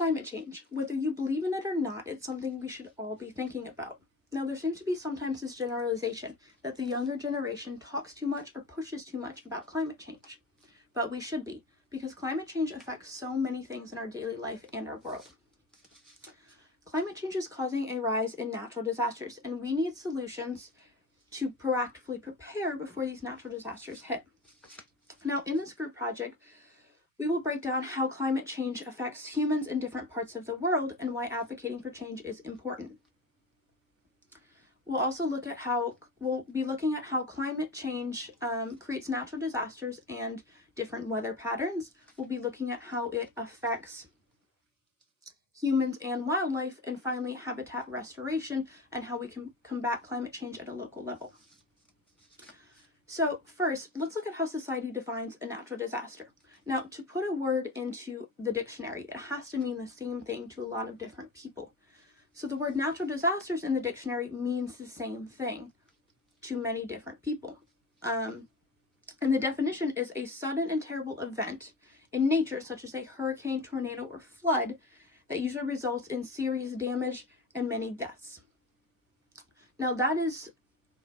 Climate change. Whether you believe in it or not, it's something we should all be thinking about. Now, there seems to be sometimes this generalization that the younger generation talks too much or pushes too much about climate change. But we should be, because climate change affects so many things in our daily life and our world. Climate change is causing a rise in natural disasters, and we need solutions to proactively prepare before these natural disasters hit. Now, in this group project, we will break down how climate change affects humans in different parts of the world and why advocating for change is important. We'll be looking at how climate change creates natural disasters and different weather patterns. We'll be looking at how it affects humans and wildlife, and finally habitat restoration and how we can combat climate change at a local level. So first, let's look at how society defines a natural disaster. Now, to put a word into the dictionary, it has to mean the same thing to a lot of different people. So the word natural disasters in the dictionary means the same thing to many different people. And the definition is a sudden and terrible event in nature, such as a hurricane, tornado, or flood, that usually results in serious damage and many deaths. Now, that is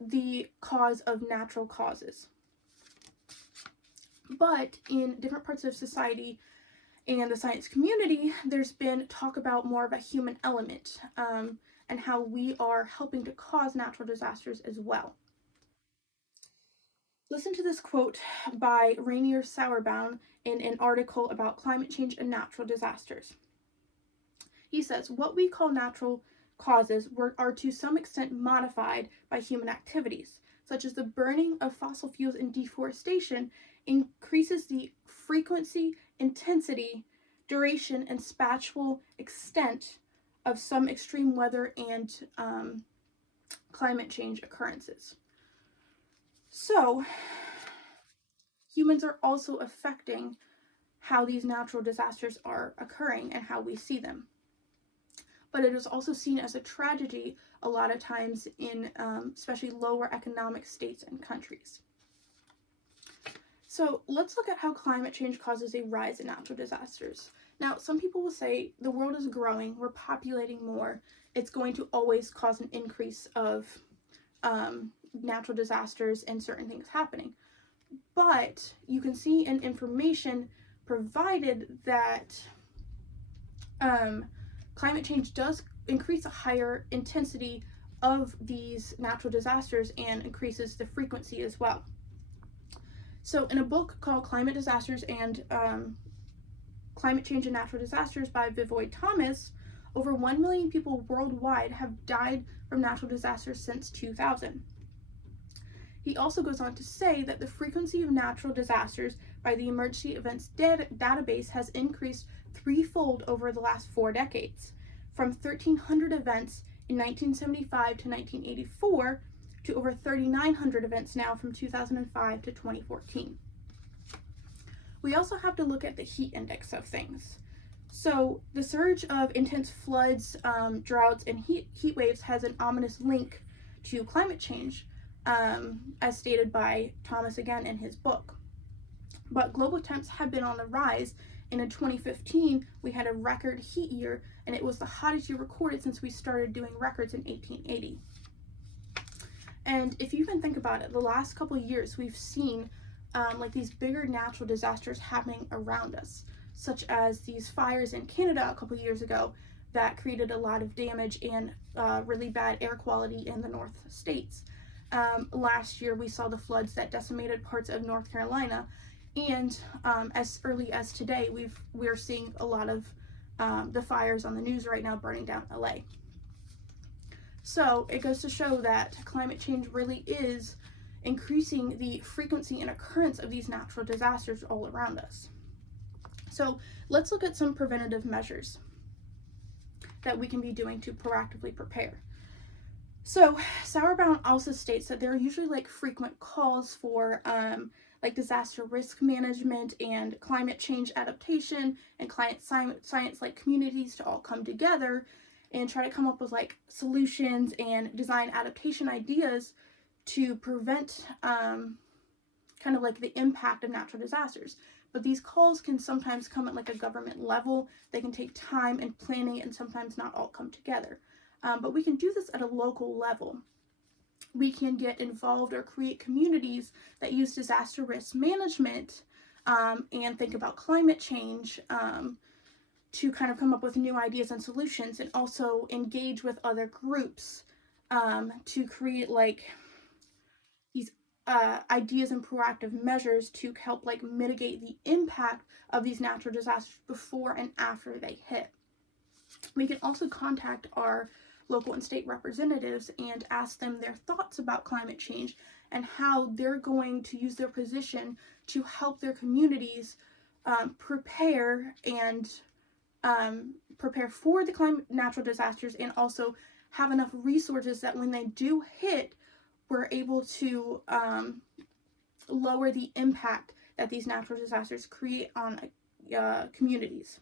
the cause of natural causes. But in different parts of society and the science community, there's been talk about more of a human element and how we are helping to cause natural disasters as well. Listen to this quote by Rainier Sauerbaum in an article about climate change and natural disasters. He says, "What we call natural causes are to some extent modified by human activities, such as the burning of fossil fuels and deforestation increases the frequency, intensity, duration, and spatial extent of some extreme weather and climate change occurrences." So, humans are also affecting how these natural disasters are occurring and how we see them. But it is also seen as a tragedy a lot of times in especially lower economic states and countries. So let's look at how climate change causes a rise in natural disasters. Now, some people will say the world is growing, we're populating more, it's going to always cause an increase of natural disasters and certain things happening. But you can see in information provided that climate change does increase a higher intensity of these natural disasters and increases the frequency as well. So in a book called Climate Disasters and Climate Change and Natural Disasters by Vivoy Thomas, over 1 million people worldwide have died from natural disasters since 2000. He also goes on to say that the frequency of natural disasters by the Emergency Events Database has increased threefold over the last 4 decades, from 1,300 events in 1975 to 1984 to over 3,900 events now from 2005 to 2014. We also have to look at the heat index of things. So the surge of intense floods, droughts, and heat waves has an ominous link to climate change, as stated by Thomas again in his book. But global temps have been on the rise, and in 2015 we had a record heat year, and it was the hottest year recorded since we started doing records in 1880. And if you even think about it, the last couple of years we've seen like these bigger natural disasters happening around us, such as these fires in Canada a couple of years ago that created a lot of damage and really bad air quality in the North States. Last year we saw the floods that decimated parts of North Carolina, and as early as today we're seeing a lot of the fires on the news right now burning down LA. So it goes to show that climate change really is increasing the frequency and occurrence of these natural disasters all around us. So let's look at some preventative measures that we can be doing to proactively prepare. So Sauerbaum also states that there are usually like frequent calls for like disaster risk management and climate change adaptation and climate science like communities to all come together and try to come up with like solutions and design adaptation ideas to prevent kind of like the impact of natural disasters. but these calls can sometimes come at like a government level. They can take time and planning and sometimes not all come together. But we can do this at a local level. We can get involved or create communities that use disaster risk management and think about climate change to kind of come up with new ideas and solutions, and also engage with other groups to create like these ideas and proactive measures to help like mitigate the impact of these natural disasters before and after they hit. We can also contact our local and state representatives and ask them their thoughts about climate change and how they're going to use their position to help their communities prepare for the natural disasters, and also have enough resources that when they do hit, we're able to lower the impact that these natural disasters create on communities.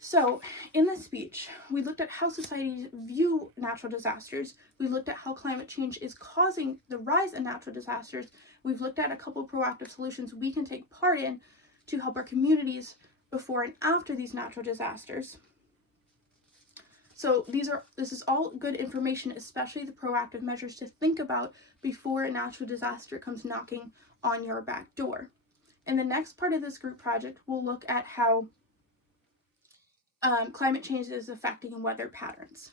So, in this speech, we looked at how societies view natural disasters. We looked at how climate change is causing the rise in natural disasters. We've looked at a couple of proactive solutions we can take part in to help our communities before and after these natural disasters. So this is all good information, especially the proactive measures to think about before a natural disaster comes knocking on your back door. In the next part of this group project, we'll look at how climate change is affecting weather patterns.